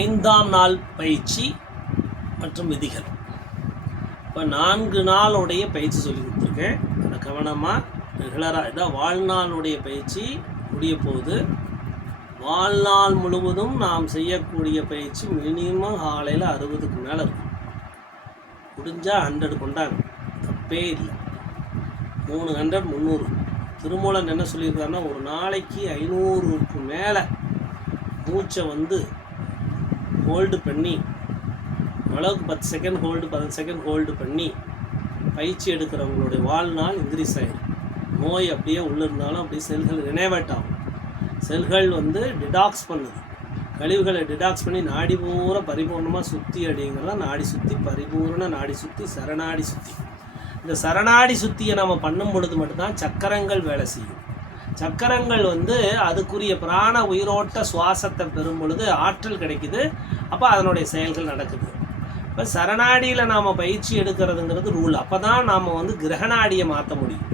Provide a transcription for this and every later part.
ஐந்தாம் நாள் பயிற்சி மற்றும் விதிகள். இப்போ நான்கு நாளுடைய பயிற்சி சொல்லி கொடுத்துருக்கேன். அதை கவனமாக ரெகுலராக இதான் வாழ்நாளுடைய பயிற்சி முடிய போகுது வாழ்நாள் முழுவதும் நாம் செய்யக்கூடிய பயிற்சி மினிமம் காலையில் அறுபதுக்கு மேலே இருக்கும். முடிஞ்சால் ஹண்ட்ரட் கொண்டாங்க. தப்பே இல்லை. மூணு ஹண்ட்ரட் முந்நூறு. திருமூலன் என்ன சொல்லியிருக்காருன்னா ஒரு நாளைக்கு ஐநூறுக்கு மேலே மூச்சை வந்து ஹோல்டு பண்ணி அளவுக்கு பத்து செகண்ட் ஹோல்டு பதினஞ்சு செகண்ட் ஹோல்டு பண்ணி பயிற்சி எடுக்கிறவங்களுடைய வாழ்நாள் இன்க்ரீஸ் ஆகிடும் நோய் அப்படியே உள்ளே இருந்தாலும் அப்படியே செல்கள் நினைவேட் ஆகும். செல்கள் வந்து டிடாக்ஸ் பண்ணுது. கழிவுகளை டிடாக்ஸ் பண்ணி நாடி பூரா பரிபூர்ணமாக சுற்றி அப்படிங்கிறத நாடி சுற்றி பரிபூர்ண நாடி சுற்றி சரணாடி சுற்றி இந்த சரணாடி சுத்தியை நம்ம பண்ணும் பொழுது மட்டும்தான் சக்கரங்கள் வேலை செய்யும். சக்கரங்கள் வந்து அதுக்குரிய பிராண உயிரோட்ட சுவாசத்தை பெறும் பொழுது ஆற்றல் கிடைக்குது. அப்போ அதனுடைய செயல்கள் நடக்குது. இப்போ சரணாடியில் நாம் பயிற்சி எடுக்கிறதுங்கிறது ரூல் அப்போ தான் நாம் வந்து கிரகநாடியை மாற்ற முடியும்.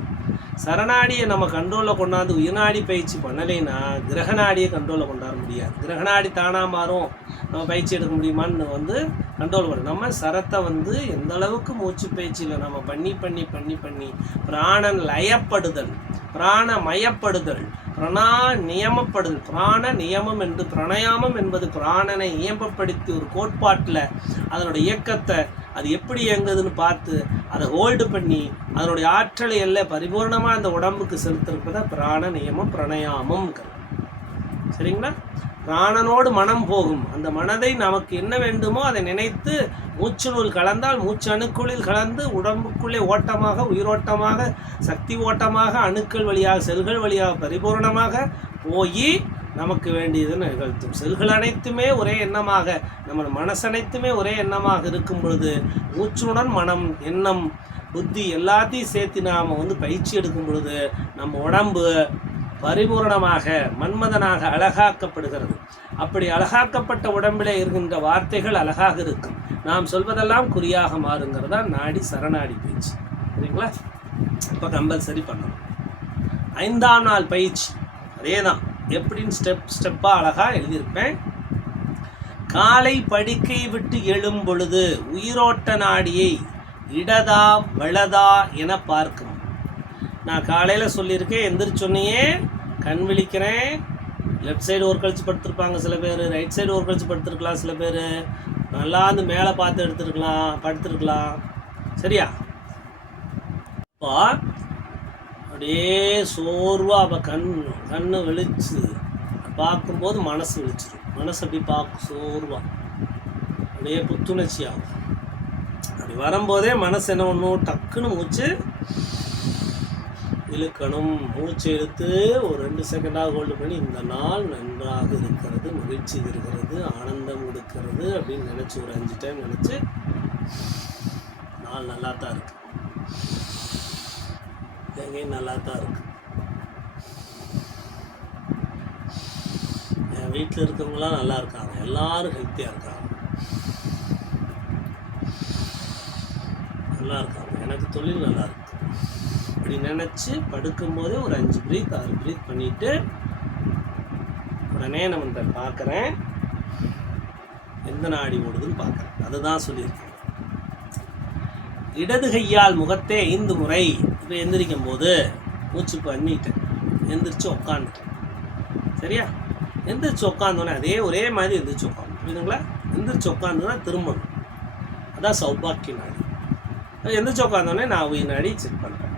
சரணாடியை நம்ம கண்ட்ரோலில் கொண்டாந்து உயிர்நாடி பயிற்சி பண்ணலைன்னா கிரகநாடியை கண்ட்ரோலில் கொண்டாட முடியாது. கிரகநாடி தானாக மாறும். நம்ம பயிற்சி எடுக்க முடியுமான்னு வந்து கண்ட்ரோல் பண்ண. நம்ம சரத்தை வந்து எந்த அளவுக்கு மூச்சு பயிற்சியில் நம்ம பண்ணி பண்ணி பண்ணி பண்ணி பிராணன் லயப்படுதல் பிராண மயப்படுதல் பிரணா நியமப்படுதல் பிராண நியமம் என்று பிரணயாமம் என்பது பிராணனை இயம்பப்படுத்தி ஒரு கோட்பாட்டில் அதனுடைய இயக்கத்தை அது எப்படி இயங்குதுன்னு பார்த்து அதை ஹோல்டு பண்ணி அதனுடைய ஆற்றலை எல்லாம் பரிபூர்ணமாக அந்த உடம்புக்கு செலுத்திருப்பத பிராண நியமம் பிரணயாமம் சரிங்களா? பிராணனோடு மனம் போகும். அந்த மனதை நமக்கு என்ன வேண்டுமோ அதை நினைத்து மூச்சுநூல் கலந்தால் மூச்சு அணுக்களில் கலந்து உடம்புக்குள்ளே ஓட்டமாக உயிரோட்டமாக சக்தி ஓட்டமாக அணுக்கள் வழியாக செல்கள் வழியாக பரிபூர்ணமாக போய் நமக்கு வேண்டியது நிகழ்த்தும். செல்கள் அனைத்துமே ஒரே எண்ணமாக நம்ம மனசனைத்துமே ஒரே எண்ணமாக இருக்கும் பொழுது மூச்சுடன் மனம் எண்ணம் புத்தி எல்லாத்தையும் சேர்த்து நாம் வந்து பயிற்சி எடுக்கும் பொழுது நம்ம உடம்பு பரிபூரணமாக மன்மதனாக அழகாக்கப்படுகிறது. அப்படி அழகாக்கப்பட்ட உடம்பிலே இருக்கின்ற வார்த்தைகள் அழகாக இருக்கும். நாம் சொல்வதெல்லாம் குறியாக மாறுங்கிறதா நாடி சரணாடி பயிற்சி. சரிங்களா? இப்போ கம்பல்சரி பண்ணணும். ஐந்தாம் நாள் பயிற்சி அதே தான் எப்படின்னு ஸ்டெப் ஸ்டெப்பாக அழகாக எழுதியிருப்பேன். காலை படுக்கை விட்டு எழும் பொழுது உயிரோட்ட நாடியை இடதா வலதா என பார்க்கும். நான் காலையில் சொல்லியிருக்கேன் எந்திரிச்சொன்னையே கண் விழிக்கிறேன். லெஃப்ட் சைடு ஒரு கழிச்சு படுத்திருப்பாங்க சில பேர் ரைட் சைடு ஒரு கழிச்சு படுத்திருக்கலாம் சில பேர். நல்லா வந்து மேலே பார்த்து எடுத்துருக்கலாம் படுத்துருக்கலாம். சரியா? இப்போ அப்படியே சோர்வாக அப்போ கண் கண்ணை வெளிச்சு பார்க்கும்போது மனசு வெளிச்சிடும் மனசு அப்படி பார்க்கும் சோர்வாக அப்படியே புத்துணர்ச்சி ஆகும். அப்படி வரும்போதே மனசு என்ன பண்ணும்? டக்குன்னு மூச்சு இழுக்கணும். மூச்சு இழுத்து ஒரு ரெண்டு செகண்டாக ஹோல்டு பண்ணி இந்த நாள் நன்றாக இருக்கிறது மகிழ்ச்சி இருக்கிறது ஆனந்தம் இருக்கிறது அப்படின்னு நினச்சி ஒரு அஞ்சு டைம் நினச்சி நாள் நல்லா தான் இருக்குது எங்கேயும் நல்லா தான் இருக்கு. என் வீட்டில் இருக்கவங்களாம் நல்லா இருக்காங்க எல்லாரும் ஹெல்த்தியாக இருக்காங்க. நல்லா இருக்காங்க எனக்கு தொழில் நல்லா இருக்கு இப்படி நினச்சி படுக்கும்போதே ஒரு அஞ்சு ப்ரீத் ஆறு ப்ரீத் பண்ணிவிட்டு உடனே நம்ம இந்த பார்க்குறேன். எந்த நாடி ஓடுதுன்னு பார்க்குறேன். அதுதான் சொல்லியிருக்கேன். இடது கையால் முகத்தை ஐந்து முறை இப்போ எந்திரிக்கும் போது மூச்சு பண்ணிட்டேன் எந்திரிச்சு உட்காந்துட்டேன் சரியா? எந்திரிச்சு உக்காந்தோன்னே அதே ஒரே மாதிரி எந்திரிச்சு உட்காந்து புரியுதுங்களா? எந்திரிச்சு உட்காந்து தான் திரும்பணும். அதான் சௌபாக்கிய நாடி. எந்திரிச்சு உட்காந்தோடனே நான் உயிர் நாடி செக் பண்ணுறேன்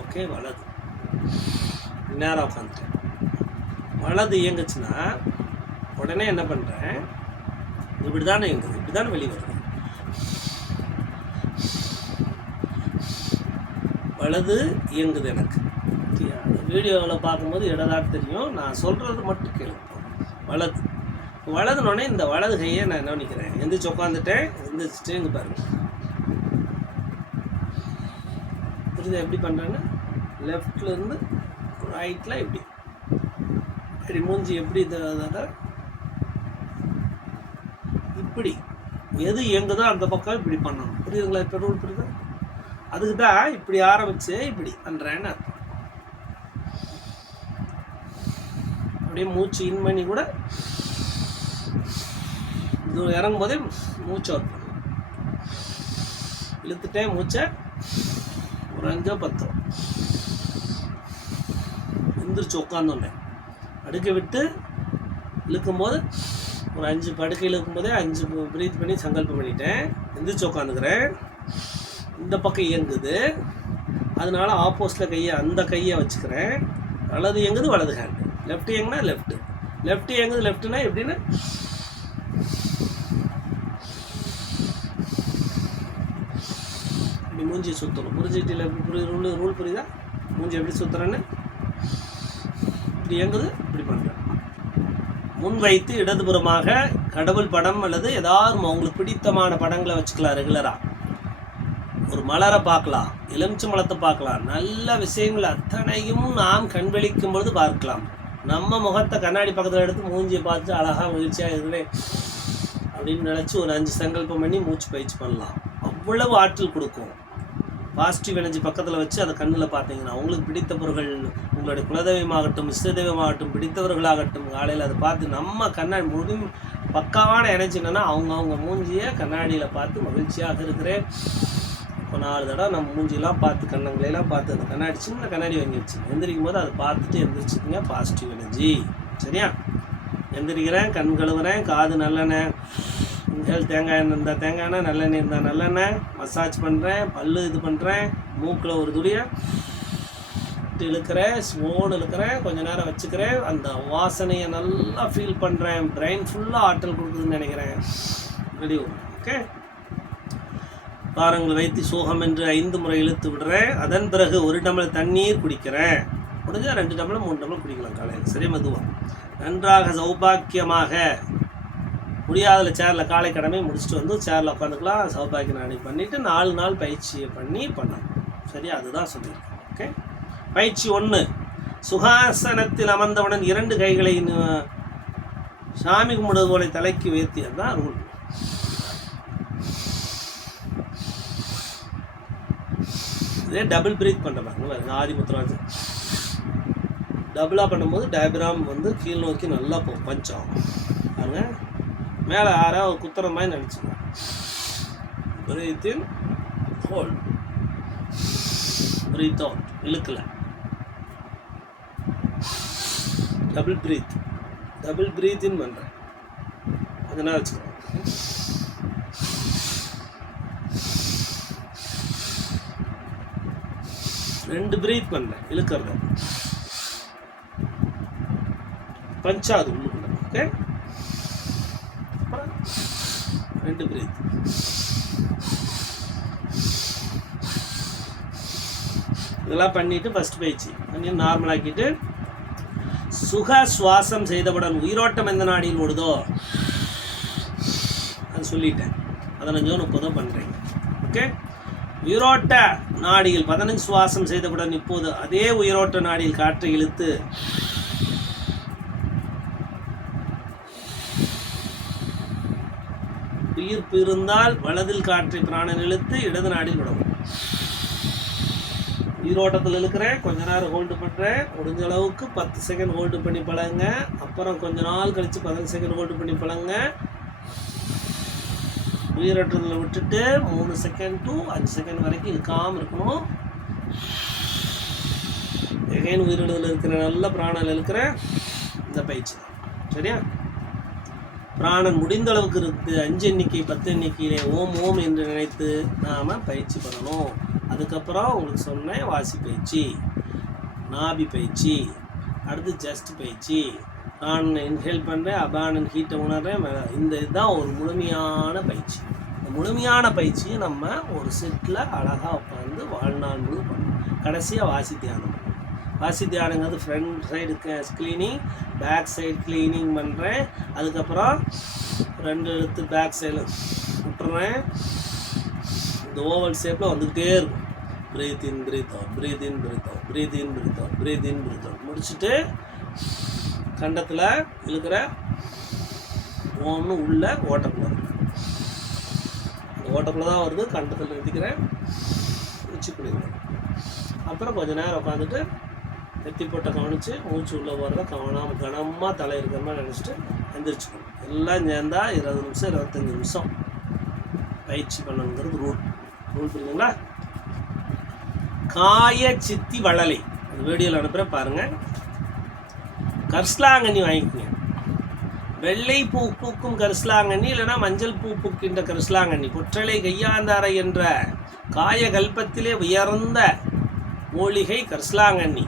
ஓகே வலது. நேரம் உட்காந்துட்டேன் வலது இயங்குச்சுன்னா உடனே என்ன பண்ணுறேன் இப்படி தானே இயங்குது. இப்படி தானே வெளியே வருது. வலது இயங்குது எனக்கு. வீடியோவில் பார்க்கும்போது இடதாட்டு தெரியும். நான் சொல்கிறது மட்டும் கேளுங்க வலது. வலதுனோடனே இந்த வலது கையை நான் என்ன பண்ணிக்கிறேன்? எந்திரிச்சு உட்காந்துட்டேன் எந்திரிச்சிட்டு இங்கே பாருங்க புரியுதா எப்படி பண்ணுறேன்னு லெஃப்ட்லேருந்து ரைட்டில் இப்படி. இப்படி மூஞ்சி எப்படி இது இப்படி. எது இயங்குதோ அந்த பக்கம் இப்படி பண்ணணும். புரியுதுங்களா? இப்போ ரூல் புரியுதா? அதுக்கு தான் இப்படி ஆரம்பிச்சு இப்படி பண்ணுறேன்னு அர்த்தம். அப்படியே மூச்சு இன் பண்ணி கூட இது இறங்கும் போதே மூச்சு அவுட் பண்ணணும் இழுத்துட்டேன் மூச்சை ஒரு அஞ்சோ பத்தோ எந்திரிச்சு உட்காந்தோன்னே அடுக்கை விட்டு இழுக்கும்போது ஒரு அஞ்சு படுக்கை இழுக்கும் போதே அஞ்சு ப்ரீத் பண்ணி சங்கல்பம் பண்ணிட்டேன். எந்திரிச்சு உட்காந்துக்கிறேன் இந்த பக்கம் இயங்குது. அதனால ஆப்போசிட்டில் கையை அந்த கையை வச்சுக்கிறேன். வலது இயங்குது வலது ஹேண்டு லெஃப்ட் இயங்குனா லெஃப்ட்டு லெஃப்ட் இயங்குது லெஃப்ட்னா எப்படின்னா? இப்படி மூஞ்சி சுற்றணும் புரிஞ்சுக்கிட்டு எப்படி புரிய ரூல் ரூல் புரியுதா? மூஞ்சி எப்படி சுற்றுறேன்னு இப்படி இயங்குது இப்படி பண்ணுறேன் முன் வைத்து இடதுபுறமாக கடவுள் படம் அல்லது ஏதாவது உங்களுக்கு பிடித்தமான படங்களை வச்சுக்கலாம் ரெகுலராக ஒரு மலரை பார்க்கலாம் எலுமிச்சு மலத்தை பார்க்கலாம். நல்ல விஷயங்கள் அத்தனையும் நாம் கண்வெளிக்கும் பொழுது பார்க்கலாம். நம்ம முகத்தை கண்ணாடி பக்கத்தில் எடுத்து மூஞ்சியை பார்த்து அழகாக மகிழ்ச்சியாக இருக்கிறேன் அப்படின்னு நினச்சி ஒரு அஞ்சு சங்கல்பம் பண்ணி மூச்சு பயிற்சி பண்ணலாம். அவ்வளவு ஆற்றல் கொடுக்கும். பாசிட்டிவ் எனர்ஜி பக்கத்தில் வச்சு அதை கண்ணில் பார்த்தீங்கன்னா உங்களுக்கு பிடித்த உங்களுடைய குலதெய்வமாகட்டும் இஷ்ட தெய்வமாகட்டும் பிடித்தவர்களாகட்டும் காலையில் அதை பார்த்து நம்ம கண்ணாடி முழு பக்காவான எனர்ஜி என்னென்னா அவங்கவுங்க மூஞ்சியை கண்ணாடியில் பார்த்து மகிழ்ச்சியாக இருக்கிறேன். இப்போ நாலு தடவை நம்ம மூஞ்சிலாம் பார்த்து கண்ணங்களையெல்லாம் பார்த்து அந்த கண்ணாடி சின்ன கண்ணாடி வாங்கி வச்சு எந்திரிக்கும் போது அதை பார்த்துட்டு எந்திரிச்சுக்கங்க. பாசிட்டிவ் எனர்ஜி சரியா? எந்திரிக்கிறேன் கண் கழுவுறேன் காது நல்லெண்ணெய் இன்ஹேல் தேங்காய் எண்ணெய் இருந்தால் தேங்காய் எண்ணெய் நல்லெண்ணெய் இருந்தால் நல்லெண்ணெய் மசாஜ் பண்ணுறேன் பல் இது பண்ணுறேன் மூக்கில் ஒரு துளியை விட்டு இழுக்கிறேன் ஸ்மோன் இழுக்கிறேன் கொஞ்ச நேரம் வச்சுக்கிறேன். அந்த வாசனையை நல்லா ஃபீல் பண்ணுறேன் பிரெயின் ஃபுல்லாக ஆற்றல் கொடுக்குதுன்னு நினைக்கிறேன். ரெடி ஓகே பாரங்கள் வைத்து சோகம் என்று ஐந்து முறை இழுத்து விடுறேன். அதன் பிறகு ஒரு டம்ளர் தண்ணீர் குடிக்கிறேன். முடிஞ்சால் ரெண்டு டம்ளர் மூணு டம்ளர் குடிக்கலாம் காலையில். சரி மெதுவாக நன்றாக சௌபாக்கியமாக. முடியாத சேரில் காலை கடமை முடிச்சுட்டு வந்து சேரில் உட்காந்துக்கலாம் சௌபாக்கிய நாணி பண்ணிவிட்டு நாலு நாள் பயிற்சியை பண்ணி பண்ணணும் சரி அதுதான் சொல்லியிருக்கேன். ஓகே பயிற்சி ஒன்று சுகாசனத்தில் அமர்ந்தவுடன் இரண்டு கைகளை சாமி கும்பிடுவது போல தலைக்கு உயர்த்தியது தான் ரூல் இதே டபுள் பிரீத் பண்ணுற பாருங்க ஆதி முத்துராஜ். டபுளாக பண்ணும்போது டயபிராம் வந்து கீழ் நோக்கி நல்லா போகும் பஞ்சம் பாருங்க. மேலே யாராவது குத்துற மாதிரி நினச்சிக்கோங்க breath in hold breath out இழுக்கல. Double breath double breath in பண்ணுறேன் அதனால் வச்சுக்கோங்க ரெண்டு பிரீத் பண்ணேன் இழுக்கிறத. பஞ்சாது உள்ளுக்குள்ள. ஓகே ரெண்டு பிரீத் இதெல்லாம் பண்ணிட்டு ஃபர்ஸ்ட் பயிற்சி பண்ணி நார்மலாக்கிட்டு சுக சுவாசம் செய்தவுடன் உயிரோட்டம் எந்த நாடியில் ஓடுதோ அது சொல்லிட்டேன். பதினஞ்சோ முப்பதோ பண்ணுறேங்க ஓகே உயிரோட்ட நாடியில் பதினஞ்சு சுவாசம் செய்தவுடன் இப்போது அதே உயிரோட்ட நாடியில் காற்றை இழுத்து உயிர்ப்பு இருந்தால் வலதில் காற்றை பிராணன் இழுத்து இடது நாடில் விடவும். உயிரோட்டத்தில் இழுக்கிறேன். கொஞ்ச நேரம் ஹோல்டு பண்ணுறேன் முடிஞ்ச அளவுக்கு பத்து செகண்ட் ஹோல்டு பண்ணி பழங்க அப்புறம் கொஞ்ச நாள் கழித்து பதினஞ்சு செகண்ட் ஹோல்டு பண்ணி பழங்க உயிரற்றதில் விட்டுட்டு மூணு செகண்ட் டு அஞ்சு செகண்ட் வரைக்கும் இருக்காமல் இருக்கணும். எகைன் உயிரிழதில் இருக்கிற நல்ல பிராணல் இருக்கிற இந்த பயிற்சி தான். சரியா? பிராணன் முடிந்த அளவுக்கு இருக்கு அஞ்சு எண்ணிக்கை பத்து எண்ணிக்கையிலே ஓம் ஓம் என்று நினைத்து நாம் பயிற்சி பண்ணணும். அதுக்கப்புறம் உங்களுக்கு சொன்னேன் வாசி பயிற்சி நாபி பயிற்சி அடுத்து ஜஸ்ட் பயிற்சி. நான் இன்ஹேல் பண்ணுறேன் அபானன் ஹீட்டை உணர்றேன் இந்த இதுதான் ஒரு முழுமையான பயிற்சி. முழுமையான பயிற்சியை நம்ம ஒரு செட்டில் அழகாக உட்காந்து வாழ்நாள் முழு பண்ணணும். கடைசியாக வாசி தியானம். வாசி தியானங்கிறது front side cleaning back side cleaning பண்ணுறேன் அதுக்கப்புறம் ரெண்டு எழுத்து பேக் சைடில் விட்டுறேன். இந்த ஓவல் ஷேப்பில் வந்துக்கிட்டே இருக்கும். Breath in breath out breath in breath out breath in breath out breath in breath out முடிச்சுட்டு கண்டத்தில் இழுக்கிற ஓம்னு உள்ள ஓட்டக்கூடாது ஓட்டக்குள்ள தான் வருது கண்டத்தில் நிறுத்திக்கிறேன். உச்சி குளிக்கிறேன். அப்புறம் கொஞ்ச நேரம் உட்காந்துட்டு நெத்தி போட்ட கவனித்து மூச்சு உள்ளே போகிறத கவனம் கனமாக தலை இருக்கிற மாதிரி நினச்சிட்டு எந்திரிச்சுக்கணும். எல்லாம் சேர்ந்தா இருபது நிமிஷம் இருபத்தஞ்சி நிமிஷம். பயிற்சி பண்ணணுங்கிறது ரூல் ரூல் புரியுதுங்களா? காய சித்தி வளலை. அந்த வீடியோவில் அனுப்புகிறேன் பாருங்கள் கர்ஸ்லாங்கண்ணி வாங்கிக்கோங்க. வெள்ளை பூ பூக்கும் கரிசலாங்கண்ணி இல்லைன்னா மஞ்சள் பூ பூக்கின்ற கரிசலாங்கண்ணி. குற்றலை கையாந்தாரை என்ற காயகல்பத்திலே உயர்ந்த மூலிகை கரிசலாங்கண்ணி.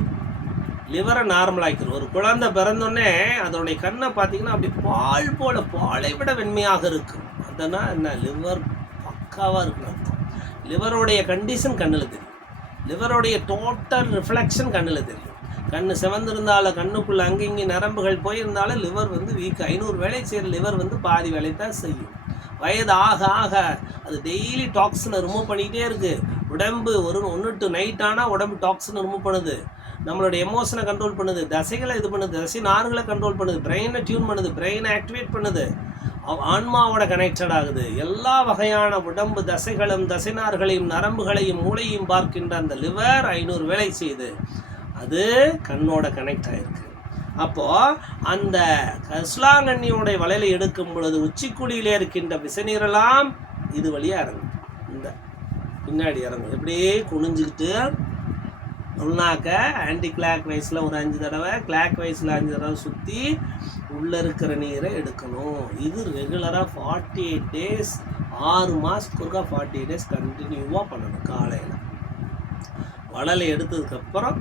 லிவரை நார்மல் ஆக்கிடும் ஒரு குழந்தை பிறந்தோடனே அதனுடைய கண்ணை பார்த்தீங்கன்னா அப்படி பால் போல பாலை விட வெண்மையாக இருக்கும். அதனால் என்ன? லிவர் பக்காவாக இருக்குன்னு அர்த்தம். லிவருடைய கண்டிஷன் கண்ணில் தெரியும். லிவருடைய டோட்டல் ரிஃப்ளெக்ஷன் கண்ணில் தெரியும். கண்ணு செவந்திருந்தாலும் கண்ணுக்குள்ள அங்கங்கே நரம்புகள் போயிருந்தாலும் லிவர் வந்து வீக் ஐநூறு வேலை செய்கிற லிவர் வந்து பாதி வேலை தான் செய்யும். வயது ஆக ஆக அது டெய்லி டாக்ஸினை ரிமூவ் பண்ணிக்கிட்டே இருக்குது உடம்பு ஒரு ஒன்று டு நைட் ஆனால் உடம்பு டாக்ஸினை ரிமூவ் பண்ணுது. நம்மளோட எமோஷனை கண்ட்ரோல் பண்ணுது. தசைகளை இது பண்ணுது. தசை நார்களை கண்ட்ரோல் பண்ணுது. பிரெயினை டியூன் பண்ணுது. பிரெயினை ஆக்டிவேட் பண்ணுது. அவ்- ஆன்மாவோட கனெக்டட் ஆகுது. எல்லா வகையான உடம்பு தசைகளும் தசைநார்களையும் நரம்புகளையும் மூளையும் பார்க்கின்ற அந்த லிவர் ஐநூறு வேலை செய்யுது. அது கண்ணோட கனெக்ட் ஆயிருக்கு. அப்போது அந்த கஸ்லாங்கண்ணியோடைய வலையில் எடுக்கும் பொழுது உச்சிக்குழியிலே இருக்கின்ற விசநீரெல்லாம் இது வழியாக இறங்கும். இந்த பின்னாடி இறங்கும். எப்படியே குனிஞ்சுக்கிட்டு உள்நாக்க ஆன்டி கிளாக் வைஸில் ஒரு அஞ்சு தடவை கிளாக் வைஸில் அஞ்சு தடவை சுற்றி உள்ளே இருக்கிற நீரை எடுக்கணும். இது ரெகுலராக ஃபார்ட்டி எயிட் டேஸ் ஆறு மாதத்துக்கு ஒருக்கா ஃபார்ட்டி எயிட் டேஸ் கண்டினியூவாக பண்ணணும் காலையில். வளலை எடுத்ததுக்கப்புறம்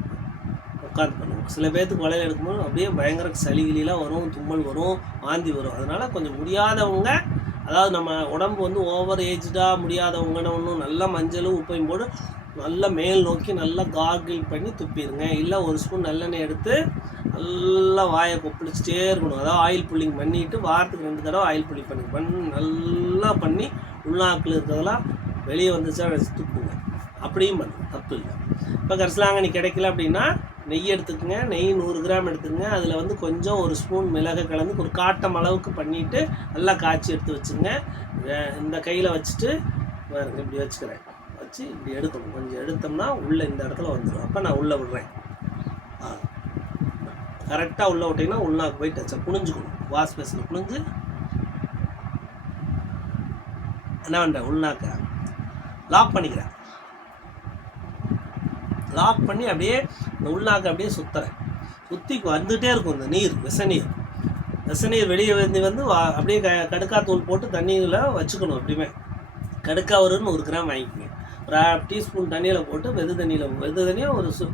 உட்காந்து பண்ணுவோம் சில பேர்த்துக்கு வளையல் எடுக்கும்போது அப்படியே பயங்கர சளிகளிலாம் வரும் தும்மல் வரும் வாந்தி வரும். அதனால் கொஞ்சம் முடியாதவங்க அதாவது நம்ம உடம்பு வந்து ஓவர் ஏஜ்டாக முடியாதவங்கன்னு ஒன்றும் நல்ல மஞ்சளும் உப்பையும் போட்டு நல்லா மேல் நோக்கி நல்லா கார்கிள் பண்ணி துப்பிடுங்க. இல்லை ஒரு ஸ்பூன் நல்லெண்ணெய் எடுத்து நல்லா வாயை கொப்பளிச்சுட்டே இருக்கணும். அதாவது ஆயில் புல்லிங் பண்ணிவிட்டு வாரத்துக்கு ரெண்டு தடவை ஆயில் புல்லிங் பண்ணி பண்ணி நல்லா பண்ணி உள்நாக்கில் இருக்கிறதெல்லாம் வெளியே வந்துச்சா துப்பு அப்படியும் பண்ணு தப்பு இல்லை. இப்போ கரிசலாங்கண்ணி கிடைக்கல அப்படின்னா நெய் எடுத்துக்கோங்க நெய் நூறு கிராம் எடுத்துக்கங்க அதில் வந்து கொஞ்சம் ஒரு ஸ்பூன் மிளகு கலந்து ஒரு காட்டம் அளவுக்கு பண்ணிவிட்டு நல்லா காய்ச்சி எடுத்து வச்சுங்க வே- இந்த கையில் வச்சுட்டு பாருங்க இப்படி வச்சுக்கிறேன். வச்சு இப்படி எடுக்கணும். கொஞ்சம் எடுத்தோம்னா உள்ளே இந்த இடத்துல வந்துடும் அப்போ நான் உள்ளே விடுறேன். கரெக்டாக உள்ளே விட்டிங்கன்னா உள்நாக்கு போய் டச்சை குனிஞ்சுக்கணும் வாஷ் பேஸில் குனிஞ்சு என்ன பண்ணுறேன் உள்நாக்க லாக் பண்ணிக்கிறேன். லாக் பண்ணி அப்படியே இந்த உள்நாக்கு அப்படியே சுற்றுறேன் சுற்றி வந்துகிட்டே இருக்கும் இந்த நீர் விசநீர் விசநீர் வெளியே வந்து வந்து வா- அப்படியே க கடுக்காத்தூள் போட்டு தண்ணியில் வச்சுக்கணும் எப்படியுமே. கடுக்கா ஒரு கிராம் வாங்கிக்கோங்க. ஒரு அரை டீஸ்பூன் தண்ணியில் போட்டு வெது தண்ணியில் வெது தண்ணியை ஒரு சு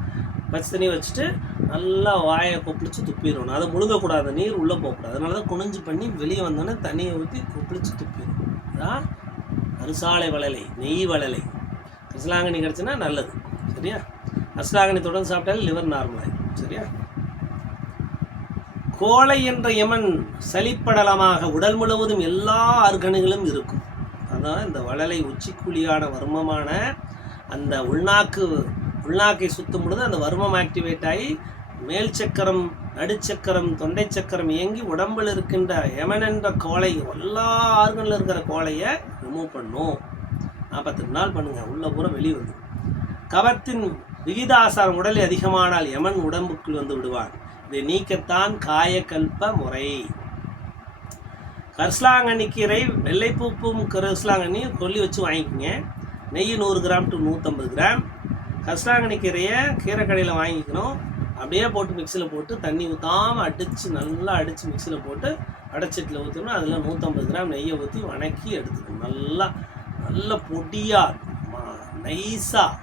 பச்சை தண்ணி வச்சுட்டு நல்லா வாயை கொப்பளிச்சு துப்பிடணும். அதை முழுங்கக்கூடாது நீர் உள்ளே போகக்கூடாது. அதனால தான் குனிஞ்சு பண்ணி வெளியே வந்தோடனே தண்ணியை ஊற்றி கொப்பளிச்சு துப்பிடணும். அதான் அரிசாலை வளலை நெய் வளலை. கரிசலாங்கண்ணி கிடச்சுன்னா நல்லது. சரியா? கரிசலாங்கண்ணி தொடர்ந்து சாப்பிட்டாலும் லிவர் நார்மலாகும் சரியா? கோழை என்ற யமன் சளிப்படலமாக உடல் முழுவதும் எல்லா ஆர்கனுகளும் இருக்கும். அதான் இந்த வளலை உச்சிக்குழியான வர்மமான அந்த உள்நாக்கு உள்நாக்கை சுத்தும் பொழுது அந்த வர்மம் ஆக்டிவேட் ஆகி மேல் சக்கரம் நடுச்சக்கரம் தொண்டை சக்கரம் இயங்கி உடம்பில் இருக்கின்ற யமன் என்ற கோழை எல்லா ஆர்கனில் இருக்கிற கோழையை ரிமூவ் பண்ணும். நாற்பத்தெட்டு நாள் பண்ணுங்கள் உள்ள பூரா வெளியே வந்து கவத்தின் விகிதாசாரம் உடலில் அதிகமானால் யமன் உடம்புக்குள் வந்து விடுவான். இதை நீக்கத்தான் காயக்கல்ப முறை. கரிசலாங்கண்ணி கீரை வெள்ளைப்பூப்பும் கரிசலாங்கண்ணி கொல்லி வச்சு வாங்கிக்கோங்க. நெய் நூறு கிராம் டு நூற்றம்பது கிராம். கரிசலாங்கண்ணி கீரையை கீரை கடையில் வாங்கிக்கணும். அப்படியே போட்டு மிக்சியில் போட்டு தண்ணி ஊற்றாமல் அடித்து நல்லா அடித்து மிக்சியில் போட்டு அடைச்சட்டில் ஊற்றணும் அதில் நூற்றம்பது கிராம் நெய்யை ஊற்றி வணக்கி எடுத்துக்கணும். நல்லா நல்ல பொடியாக நைஸாக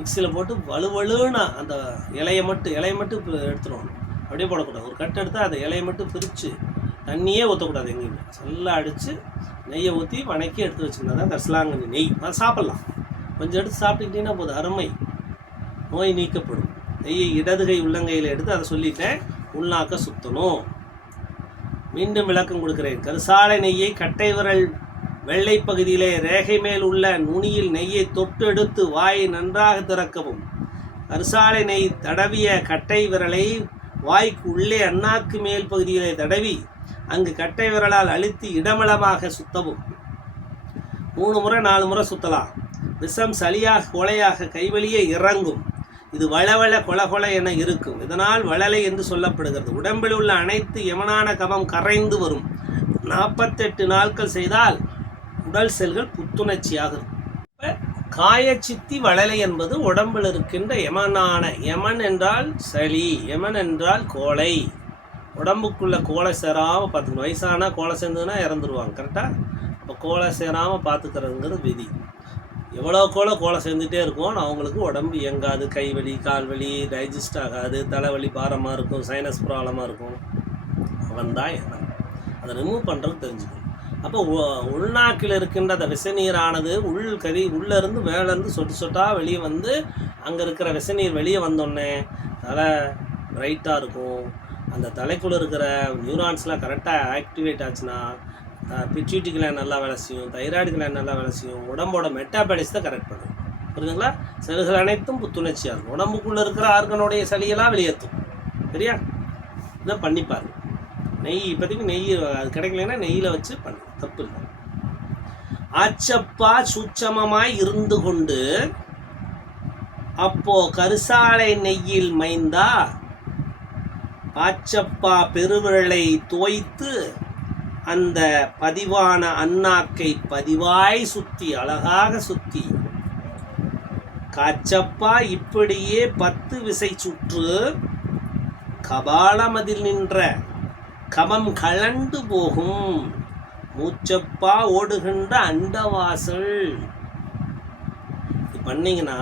மிக்சியில் போட்டு வலுவலுன்னா அந்த இலையை மட்டும் இலையை மட்டும் இப்போ எடுத்துடணும் அப்படியே போடக்கூடாது. ஒரு கட் எடுத்து அந்த இலையை மட்டும் பிரித்து தண்ணியே ஊற்றக்கூடாது எங்கேயுமே. நல்லா அடித்து நெய்யை ஊற்றி வணக்கி எடுத்து வச்சுருந்தா தான் கரிசலாங்கண்ணி நெய். அதை சாப்பிட்லாம். கொஞ்சம் எடுத்து சாப்பிட்டுக்கிட்டிங்கன்னா போதும். அருமை. நோய் நீக்கப்படும். நெய்யை இடதுகை உள்ளங்கையில் எடுத்து அதை சொல்லிட்டேன். உள்நாக்க சுற்றணும் மீண்டும் விளக்கம் கொடுக்கிறேன். கரிசாலை நெய்யை கட்டை விரல் வெள்ளை பகுதியிலே ரேகை மேல் உள்ள நுனியில் நெய்யை தொட்டு எடுத்து வாயை நன்றாக திறக்கவும். கரிசாலை நெய் தடவிய கட்டை விரலை வாய்க்கு உள்ளே அண்ணாக்கு மேல் பகுதியிலே தடவி அங்கு கட்டை விரலால் அழுத்தி இடமளமாக சுத்தவும். மூணு முறை நாலு முறை சுத்தலாம். விஷம் சளியாக கொலையாக கைவழியே இறங்கும். இது வளவள கொல என இருக்கும். இதனால் வளலை என்று சொல்லப்படுகிறது. உடம்பில் உள்ள அனைத்து யமனான கபம் கரைந்து வரும். நாற்பத்தெட்டு நாட்கள் செய்தால் உடல் செல்கள் புத்துணர்ச்சியாக இருக்கும். இப்ப காயச்சித்தி வளலை என்பது உடம்பில் இருக்கின்ற யமனான யமன் என்றால் சளி யமன் என்றால் கோலை உடம்புக்குள்ள கோலை சேராமல் பார்த்துக்கணும். வயசானா கோலை சேர்ந்ததுன்னா இறந்துருவாங்க கரெக்டாக அப்போ கோலை சேராமல் பார்த்துக்கிறதுங்கிறது விதி. எவ்வளோ கோலை கோலை சேர்ந்துட்டே இருக்கும் அவங்களுக்கு உடம்பு இயங்காது. கை வலி கால் வலி டைஜஸ்ட் ஆகாது. தலைவலி பாரமாக இருக்கும் சைனஸ் ப்ராப்ளமாக இருக்கும். அவன் தான் அதை ரிமூவ் பண்ணுறது தெரிஞ்சுக்கணும். அப்போ உள்நாக்கில் இருக்கின்ற அந்த விசநீரானது உள் கறி உள்ளேருந்து மேலேருந்து சொட்டு சொட்டாக வெளியே வந்து அங்கே இருக்கிற விசநீர் வெளியே வந்தோடனே தலை பிரைட்டாக இருக்கும். அந்த தலைக்குள்ளே இருக்கிற நியூரான்ஸ்லாம் கரெக்டாக ஆக்டிவேட் ஆச்சுன்னா பிட்யூட்டி கிளான் நல்லா வேலை செய்யும் தைராய்டு கிளான் நல்லா வேலை செய்யும் உடம்போட மெட்டாபாலிஸ் தான் கரெக்ட் பண்ணும். புரியுதுங்களா? செல்கள் அனைத்தும் புத்துணர்ச்சியாக இருக்கும். உடம்புக்குள்ளே இருக்கிற ஆர்கனுடைய சளியெல்லாம் வெளியேற்றும். சரியா? இதை பண்ணிப்பாரு நெய் இப்போதைக்கு நெய் அது கிடைக்கலன்னா நெய்யில் வச்சு பண்ணு தப்பு இல்லை ஆச்சப்பா சூட்சமமாய் இருந்து கொண்டு அப்போ கருசாலை நெய்யில் மைந்தா ஆச்சப்பா பெருவிரலை தோய்த்து அந்த பதிவான அண்ணாக்கை பதிவாய் சுத்தி அழகாக சுத்தி. காச்சப்பா இப்படியே பத்து விசை சுற்று கபாலமதில் நின்ற கமம் கலண்டு போகும். மூச்சப்பா ஓடுகின்ற அண்டவாசல். இது பண்ணீங்கன்னா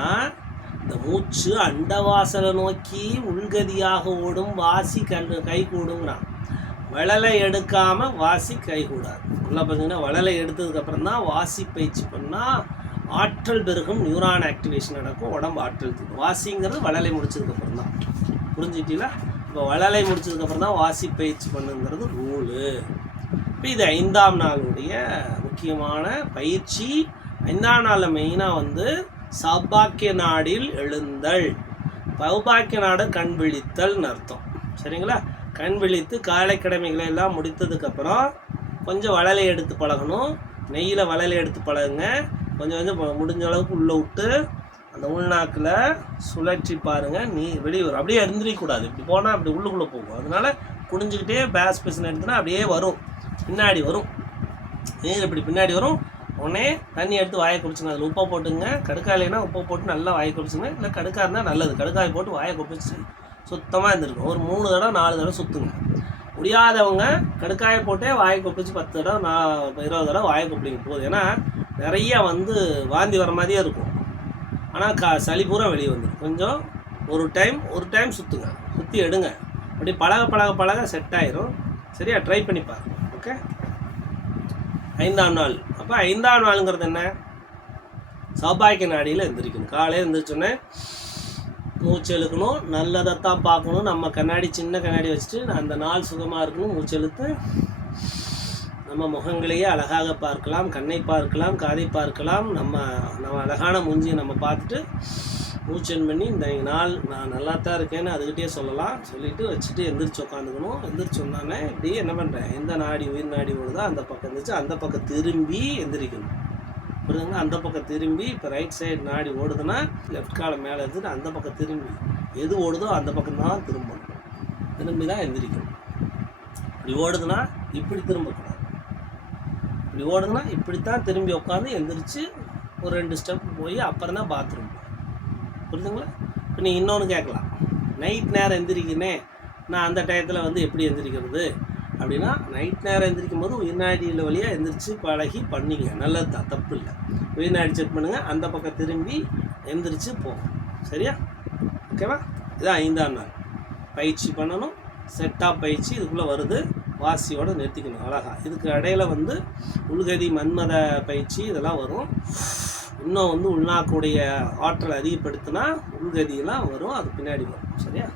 இந்த மூச்சு அண்டவாசலை நோக்கி உள்கதியாக ஓடும் வாசி கண் கை கூடுங்கிறான் வளலை எடுக்காமல் வாசி கை கூடாது. உள்ள பார்த்தீங்கன்னா வளலை எடுத்ததுக்கப்புறம் தான் வாசி பயிற்சி பண்ணால் ஆற்றல் பெருகும் நியூரான் ஆக்டிவேஷன் நடக்கும் உடம்பு ஆற்றல் வாசிங்கிறது வளலை முடிச்சதுக்கப்புறம் தான். புரிஞ்சுக்கிட்டீங்களா? இப்போ வளலை முடிச்சதுக்கப்புறம் தான் வாசி பயிற்சி பண்ணுங்கிறது ரூலு இப்போ இது ஐந்தாம் நாளுடைய முக்கியமான பயிற்சி. ஐந்தாம் நாளில் மெயினாக வந்து சௌபாக்கிய நாடில் எழுந்தல். சௌபாக்கிய நாடு கண் விழித்தல்னு அர்த்தம். சரிங்களா? கண் விழித்து காலை கடமைகளை எல்லாம் முடித்ததுக்கப்புறம் கொஞ்சம் வளலை எடுத்து பழகணும். நெய்யில் வளலை எடுத்து பழகுங்க. கொஞ்சம் கொஞ்சம் முடிஞ்ச அளவுக்கு உள்ளே விட்டு அந்த உள்நாக்கில் சுழற்றி பாருங்கள் நீ வெளியே வரும். அப்படியே எழுந்திரிக்கூடாது இப்படி போனால் அப்படி உள்ளுக்குள்ளே போகும். அதனால குடிஞ்சிக்கிட்டே பேஸ் பேசின எடுத்துனா அப்படியே வரும். பின்னாடி வரும். நீர் இப்படி பின்னாடி வரும்? உடனே தண்ணி எடுத்து வாயை குடிச்சுங்க. அதில் உப்பை போட்டுங்க. கடுக்காயிலைனா உப்பை போட்டு நல்லா வாயை குடிச்சுங்க. இல்லை கடுக்கா இருந்தால் நல்லது. கடுக்காய் போட்டு வாயை குடிச்சு சுத்தமாக இருந்திருக்கும் ஒரு மூணு தடவை நாலு தடவை சுற்றுங்க முடியாதவங்க கடுக்காயை போட்டே வாயை கொப்பிச்சு பத்து தடவை நான் இருபது தடவை வாயை கொப்பிடிங்க போகுது ஏன்னா நிறைய வந்து வாந்தி வர மாதிரியே இருக்கும். ஆனால் கா சளி பூரா வெளியே வந்துடும் கொஞ்சம் ஒரு டைம் ஒரு டைம் சுற்றுங்க சுற்றி எடுங்க. அப்படி பழக பழக பழக செட் ஆயிரும். சரியா? ட்ரை பண்ணி பாருங்கள் ஓகே. ஐந்தாம் நாள். அப்போ ஐந்தாம் நாளுங்கிறது என்ன? சௌபாக்கிய நாடியில் எழுந்திரிக்கணும் காலையில் எழுந்திரிச்சோன்னே மூச்சு இழுக்கணும். நல்லதைத்தான் பார்க்கணும். நம்ம கண்ணாடி சின்ன கண்ணாடி வச்சுட்டு அந்த நாள் சுகமாக இருக்கணும். மூச்சு இழுத்து நம்ம முகங்களையே அழகாக பார்க்கலாம். கண்ணை பார்க்கலாம். காதை பார்க்கலாம். நம்ம நம்ம அழகான மூஞ்சியை நம்ம பார்த்துட்டு பூஜன் பண்ணி இந்த நாள் நான் நல்லா தான் இருக்கேன்னு அதுக்கிட்டே சொல்லலாம். சொல்லிட்டு வச்சுட்டு எந்திரிச்சு உட்காந்துக்கணும் எந்திரிச்சு சொன்னானே இப்படி என்ன பண்ணுறேன் எந்த நாடி உயிர் நாடி ஓடுதோ அந்த பக்கம் இருந்துச்சு அந்த பக்கம் திரும்பி எந்திரிக்கணும். புரியுதுங்க அந்த பக்கம் திரும்பி இப்போ ரைட் சைடு நாடி ஓடுதுன்னா லெஃப்ட் காலம் மேலே எடுத்துட்டு அந்த பக்கம் திரும்பி. எது ஓடுதோ அந்த பக்கம் தான் திரும்பணும். திரும்பி தான் எந்திரிக்கணும். இப்படி ஓடுதுன்னா இப்படி திரும்பக்கூடாது. இப்படி ஓடுதுன்னா இப்படித்தான் திரும்பி உட்காந்து எந்திரிச்சு ஒரு ரெண்டு ஸ்டெப் போய் அப்புறம் தான் பாத்ரூம் புரியுதுங்களா இப்போ நீ இன்னொன்று கேட்கலாம். நைட் நேரம் எந்திரிக்கினே நான் அந்த டயத்தில் வந்து எப்படி எந்திரிக்கிறது? அப்படின்னா நைட் நேரம் எந்திரிக்கும் போது உயிர்நாடியில் வழியாக எந்திரிச்சு பழகி பண்ணிங்க. நல்லது தான் தப்பு இல்லை. உயிர்நாடி செக் பண்ணுங்கள் அந்த பக்கம் திரும்பி எந்திரிச்சு போகும் சரியா? ஓகேவா இதான் ஐந்தாம் நாள். பயிற்சி பண்ணணும். செட்டாக பயிற்சி இதுக்குள்ளே வருது. வாசியோடு நிறுத்திக்கணும். அழகா. இதுக்கு இடையில வந்து உள்கதி மன்மத பயிற்சி இதெல்லாம் வரும். இன்னும் வந்து உள்நாக்குடைய ஆற்றல் அதிகப்படுத்தினா உள்கதியெல்லாம் வரும் அது பின்னாடி வரும். சரியா?